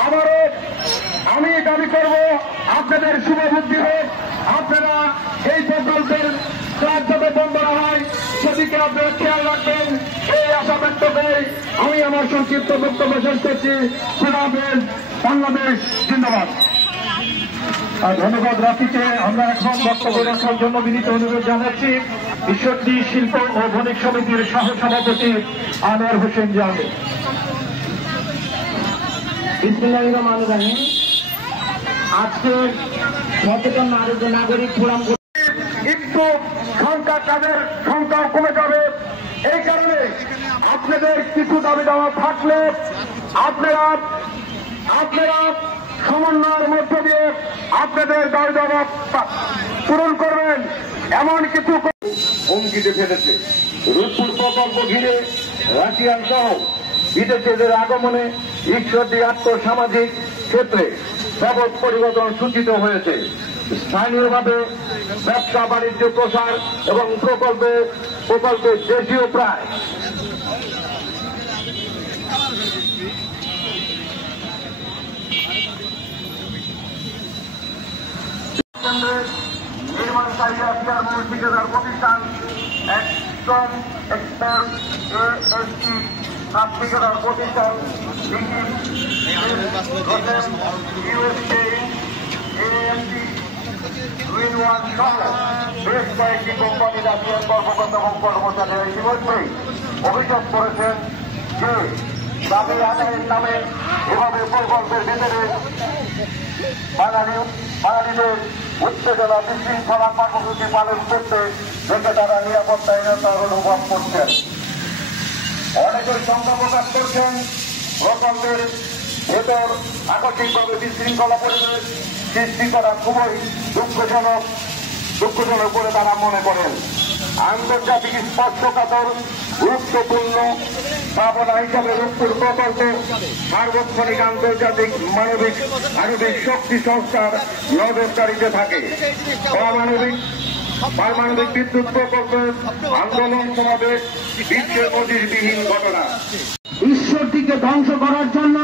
আবারও আমি দাবি করব আপনাদের শুভবুদ্ধি হোক, আপনারা এই প্রকল্পের কাজ যাতে বন্ধ না হয় সেদিকে আপনারা খেয়াল রাখবেন, এই আশা ব্যক্ত করে আমি আমার সংক্ষিপ্ত বক্তব্য শেষ করছি। খুদাহাফেজ, বাংলাদেশ জিন্দাবাদ। ধন্যবাদ রাফিকে। আমরা এখন বক্তব্য রাখার জন্য বিনীত অনুরোধ জানাচ্ছি ঈশ্বরদী শিল্প ও বণিক সমিতির সহ সভাপতি আনোয়ার হোসেন জামি। বিসমিল্লাহির রহমানির রহিম। আজকে সচেতন নাগরিক ফোরাম একটু সংখ্যা কাজের সংখ্যাও কমে যাবে। এই কারণে আপনাদের কিছু দাবি দেওয়া থাকলে আপনারা সমন্বয়ের মধ্য দিয়ে আপনাদের দাবি দেওয়া পূরণ করবেন, এমন কিছু হুমকিতে ফেলেছে। রূপপুর প্রকল্প ঘিরে রাশিয়ান সহ বিদেশিদের আগমনে ঈশ্বরদী আর্থসামাজিক ক্ষেত্রে ব্যাপক পরিবর্তন সূচিত হয়েছে। স্থানীয়ভাবে ব্যবসা বাণিজ্য প্রসার এবং প্রকল্পের দেশীয় প্রায় নির্মাণকারী রাশিয়ার ঠিকাদার প্রতিষ্ঠান একজন এক্সপার্ট এএসটি ঠিকাদার প্রতিষ্ঠান বেশ কয়েকটি কোম্পানি রাশিয়ার কর্মকর্তা এবং কর্মচারীরা ইতিমধ্যেই অভিযোগ করেছেন যে দাবি আদায়ের নামে এভাবে প্রকল্পের ভিতরে বাঙালিদের উত্তেজনা বিশৃঙ্খলা কর্মসূচি পালন করতে দেখে তারা নিরাপত্তাহীনতা অনুভব করছেন। অনেকের সংখ্যা প্রকাশ করছেন প্রকল্পের ভেতর আকস্মিকভাবে বিশৃঙ্খলা পরিবেশ সৃষ্টি করা খুবই দুঃখজনক বলে তারা মনে করেন। আন্তর্জাতিক স্পর্শকাতর গুরুত্বপূর্ণ ভাবনা হিসাবে রূপপুর প্রকল্প সার্বক্ষণিক আন্তর্জাতিক আণবিক শক্তি সংস্থার নজরদারিতে থাকে। পারমাণবিক বিদ্যুৎ প্রকল্পের আন্দোলন সমাবেশ বিশ্বের নজিরবিহীন ঘটনা। ঈশ্বরদীকে ধ্বংস করার জন্য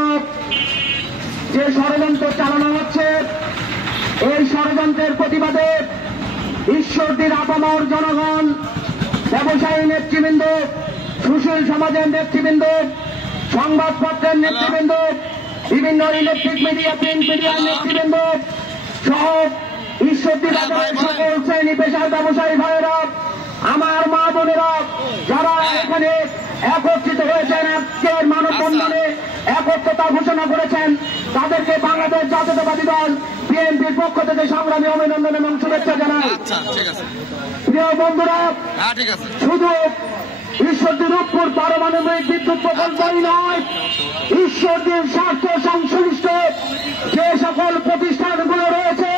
যে ষড়যন্ত্র চালানো হচ্ছে, এই ষড়যন্ত্রের প্রতিবাদে ঈশ্বরদীর আপামর জনগণ, ব্যবসায়ী নেতৃবৃন্দ, সুশীল সমাজের নেতৃবৃন্দ, সংবাদপত্রের নেতৃবৃন্দ, বিভিন্ন ইলেকট্রিক মিডিয়া, প্রিন্ট মিডিয়ার নেতৃবৃন্দ সহ ঈশ্বরদী বাজারের সকল শ্রেণী পেশার ব্যবসায়ী ভাইয়েরা, আমার মা বোনেরা যারা এখানে একত্রিত হয়েছেন, আজকের মানববন্ধনে একত্রতা ঘোষণা করেছেন, তাদেরকে বাংলাদেশ জাতীয়তাবাদী দল বিএনপির পক্ষ থেকে সংগ্রামী অভিনন্দন এবং শুভেচ্ছা জানাই। প্রিয় বন্ধুরা, শুধু ঈশ্বরদী রূপপুর পারমাণবিক বিদ্যুৎ প্রকল্পই নয়, ঈশ্বরদীর স্বার্থ সংশ্লিষ্ট যে সকল প্রতিষ্ঠানগুলো রয়েছে,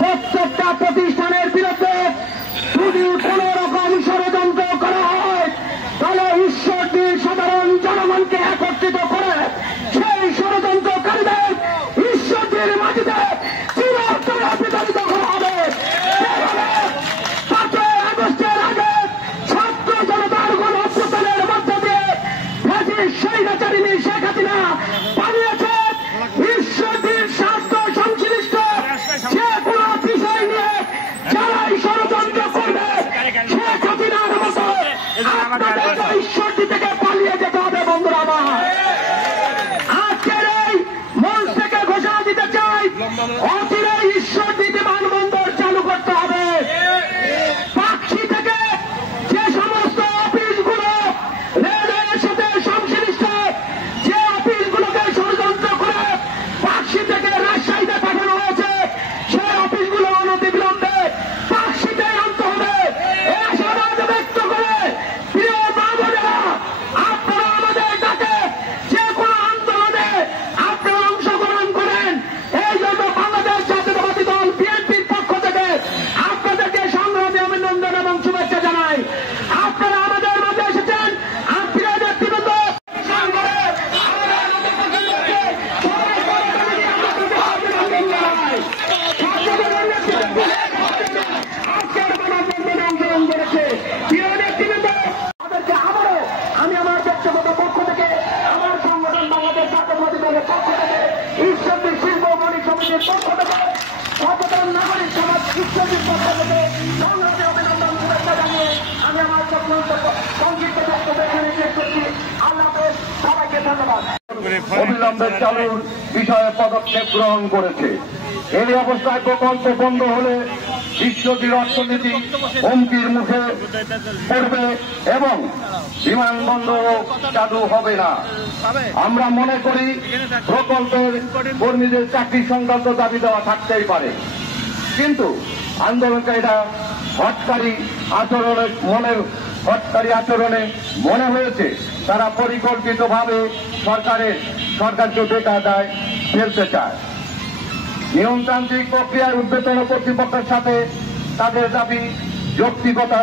প্রত্যেকটা প্রতিষ্ঠানের বিরুদ্ধে যদি কোন রকম ষড়যন্ত্র করা হয়, তাহলে ঈশ্বরদীর সাধারণ জনগণকে একত্রিত করে সেই ষড়যন্ত্রকারীদের ঈশ্বরদীর মাটিতে চিরতরে বিতাড়িত করা হবে। 5 আগস্টের আগে ছাত্র জনতার গণঅভ্যুত্থানের মধ্য দিয়ে স্বৈরাচারিণী শেখ হাসিনা পালিয়েছে। ঈশ্বরদীর স্বার্থ সংশ্লিষ্ট যে কোনো বিষয় নিয়ে যারাই ষড়যন্ত্র করবে, শেখ হাসিনার মতো আপনাদেরকে ঈশ্বরদী থেকে পালিয়ে যেতে হবে। বন্ধুরা আমার, আজকের এই মঞ্চ থেকে ঘোষণা দিতে চাই, অচিরেই ঈশ্বরদী বিমানবন্দর চালু করতে হবে। পাকশি থেকে যে সমস্ত অফিসগুলো রেলের সাথে সংশ্লিষ্ট, যে অফিসগুলোকে ষড়যন্ত্র করে পাকশি থেকে রাজশাহীতে পাঠানো হয়েছে, সেই অফিসগুলো অনতিবিলম্বে পাকশিতে আনতে হবে। এই আশাবাদ ব্যক্ত করে প্রিয় মা বোনেরা, আপনারা আমাদের ডাকে যে কোনো আন্দোলনে আপনারা অংশগ্রহণ করেন। এই জন্য বাংলাদেশ ঈশ্বরদীর পক্ষ থেকে সংগ্রামী অভিনন্দন শুভেচ্ছা জানিয়ে আমি আমার সংক্ষিপ্ত বক্তব্য এখানে শেষ করছি। আল্লাহ হাফেজ, সবাইকে ধন্যবাদ। অবিলম্বে চালুর বিষয়ে পদক্ষেপ গ্রহণ করেছে। এই অবস্থায় প্রকল্প বন্ধ হলে বিশ্বটির অর্থনীতি হুমকির মুখে পড়বে এবং বিমানবন্দরও চালু হবে না। আমরা মনে করি প্রকল্পের কর্মীদের চাকরি সংক্রান্ত দাবি দেওয়া থাকতেই পারে, কিন্তু আন্দোলনকারীরা হটকারী আচরণে মনে হয়েছে তারা পরিকল্পিতভাবে সরকারকে বেকায়দায় ফেলতে চায়। নিয়মতান্ত্রিক প্রক্রিয়ার ঊর্ধ্বতন কর্তৃপক্ষের সাথে তাদের দাবি যৌক্তিকতা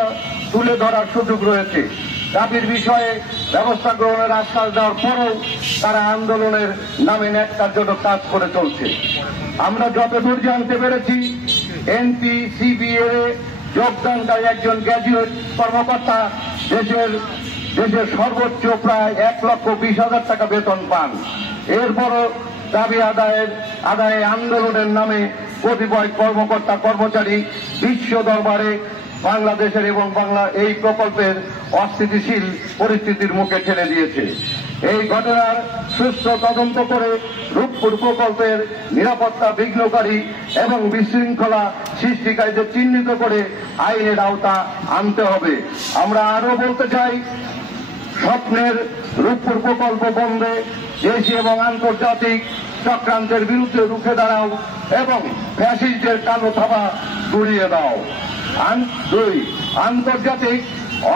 তুলে ধরার সুযোগ রয়েছে। দাবির বিষয়ে ব্যবস্থা গ্রহণের আশ্বাস দেওয়ার পরেও তারা আন্দোলনের নামে ন্যাক্কারজনক কাজ করে চলছে। আমরা যতদূর জানতে পেরেছি, NPCBA যোগদানকারী একজন গ্র্যাজুয়েট কর্মকর্তা দেশের সর্বোচ্চ প্রায় 1,20,000 টাকা বেতন পান। এরপরও দাবি আদায়ে আন্দোলনের নামে কতিপয় কর্মচারী বিশ্ব দরবারে বাংলাদেশের এবং এই প্রকল্পের অস্থিতিশীল পরিস্থিতির মুখে ঠেলে দিয়েছে। এই ঘটনার সুষ্ঠু তদন্ত করে রূপপুর প্রকল্পের নিরাপত্তা বিঘ্নকারী এবং বিশৃঙ্খলা সৃষ্টিকারীদের চিহ্নিত করে আইনের আওতা আনতে হবে। আমরা আরো বলতে চাই, স্বপ্নের রূপপুর প্রকল্প বন্ধে দেশীয় এবং আন্তর্জাতিক চক্রান্তের বিরুদ্ধে রুখে দাঁড়াও এবং ফ্যাসিস্টদের কালো থাবা গুড়িয়ে দাও। 2, আন্তর্জাতিক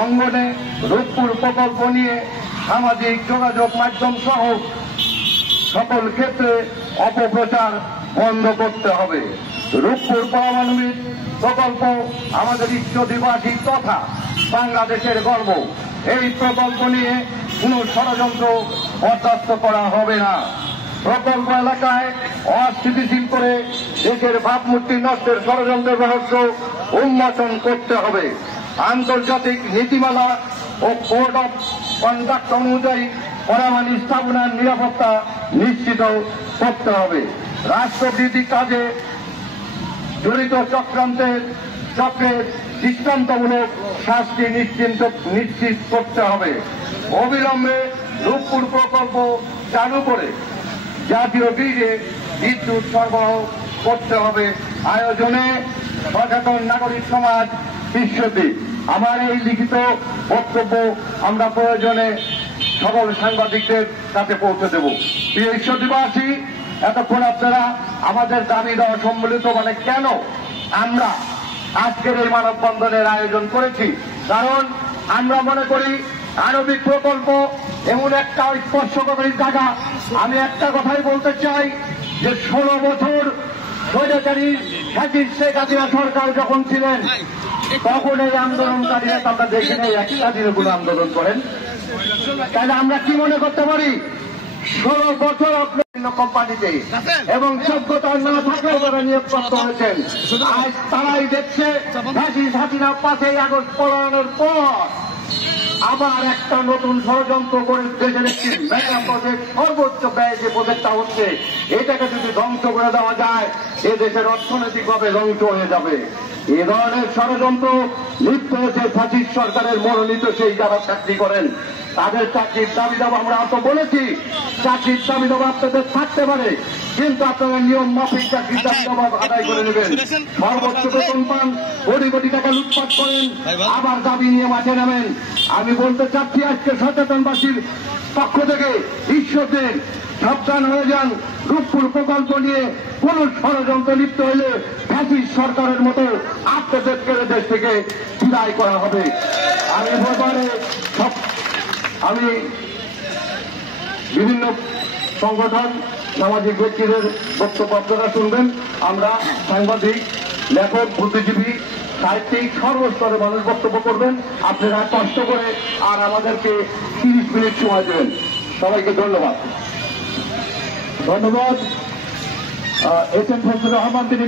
অঙ্গনে রূপপুর প্রকল্প নিয়ে সামাজিক যোগাযোগ মাধ্যম সহ সকল ক্ষেত্রে অপপ্রচার বন্ধ করতে হবে। রূপপুর পারমাণবিক প্রকল্প আমাদের ইষ্টদিবাসী তথা বাংলাদেশের গর্ব। এই প্রকল্প নিয়ে কোনো ষড়যন্ত্র বরদাস্ত করা হবে না। প্রকল্প এলাকায় অস্থিতিশীল করে দেশের ভাবমূর্তি নষ্টের ষড়যন্ত্রের রহস্য উন্মোচন করতে হবে। আন্তর্জাতিক নীতিমালা ও কোড অফ কন্ডাক্ট অনুযায়ী পরমাণু স্থাপনার নিরাপত্তা নিশ্চিত করতে হবে। রাষ্ট্রবিরোধী কাজে জড়িত চক্রের দৃষ্টান্তমূলক শাস্তি নিশ্চিত করতে হবে। অবিলম্বে রূপপুর প্রকল্প চালু করে জাতীয় গ্রিডে বিদ্যুৎ সরবরাহ করতে হবে। আয়োজনে সচেতন নাগরিক সমাজ ঈশ্বরদী। আমার এই লিখিত বক্তব্য আমরা প্রয়োজনে সকল সাংবাদিকদের কাছে পৌঁছে দেব। প্রিয় ঈশ্বরদীবাসী, এতক্ষণ আপনারা আমাদের দাবি দেওয়া সম্মিলিত মানে কেন আমরা আজকের এই মানববন্ধনের আয়োজন করেছি, কারণ আমরা মনে করি আণবিক প্রকল্প এমন একটা স্পর্শকারী জায়গা। আমি একটা কথাই বলতে চাই যে 16 বছর স্বৈরাচারী ফ্যাসিস্ট শেখ হাসিনা সরকার যখন ছিলেন তখন এই আন্দোলনকারীরা আমরা দেখি নাই একই স্বাধীন কোনো আন্দোলন করেন। তাহলে আমরা কি মনে করতে পারি, 16 বছর বিভিন্ন কোম্পানিতে এবং যোগ্যতা না থাকলেও তারা নিয়োগপ্রাপ্ত হয়েছেন। আজ তারাই দেখছে ফ্যাসিস্ট হাসিনা 5ই আগস্ট পলায়নের পর আবার একটা নতুন ষড়যন্ত্র করে দেশের একটি মেগা প্রজেক্ট, সর্বোচ্চ ব্যয় যে প্রজেক্টটা হচ্ছে, এটাকে যদি ধ্বংস করে দেওয়া যায় এ দেশের অর্থনৈতিকভাবে ধ্বংস হয়ে যাবে। এ ধরনের ষড়যন্ত্র লিপ্ত হয়েছে ফ্যাসিস্ট সরকারের মনোনীত সেই যারা চাকরি করেন তাদের চাকরির দাবি দাবা। আমরা তো বলেছি চাকরির দাবি দাবা আপনাদের থাকতে পারে, কিন্তু আপনারা নিয়ম মাফিক চাকরির দাবি দাবা আদায় করে নেবেন। সর্বোচ্চ বেতন পান, কোটি কোটি টাকা লুটপাট করেন, আবার দাবি নিয়ে মাঠে নামেন। আমি বলতে চাচ্ছি আজকে সচেতনবাসীর পক্ষ থেকে ঈশ্বরদের সাবধান হয়ে যান। রূপপুর প্রকল্প নিয়ে কোন ষড়যন্ত্র লিপ্ত হলে ফ্যাসিস্ট সরকারের মতো আপনাদেরকে দেশ থেকে বিদায় করা হবে। আমি বিভিন্ন সংগঠন সামাজিক ব্যক্তিদের বক্তব্য আপনারা শুনবেন। আমরা সাংবাদিক, লেখক, বুদ্ধিজীবী, সাহিত্যিক সর্বস্তরে মানুষ বক্তব্য করবেন। আপনারা কষ্ট করে আর আমাদেরকে 30 মিনিট সময় দেবেন। সবাইকে ধন্যবাদ। ধন্যবাদ। এস এম ফজলুর রহমান তিনি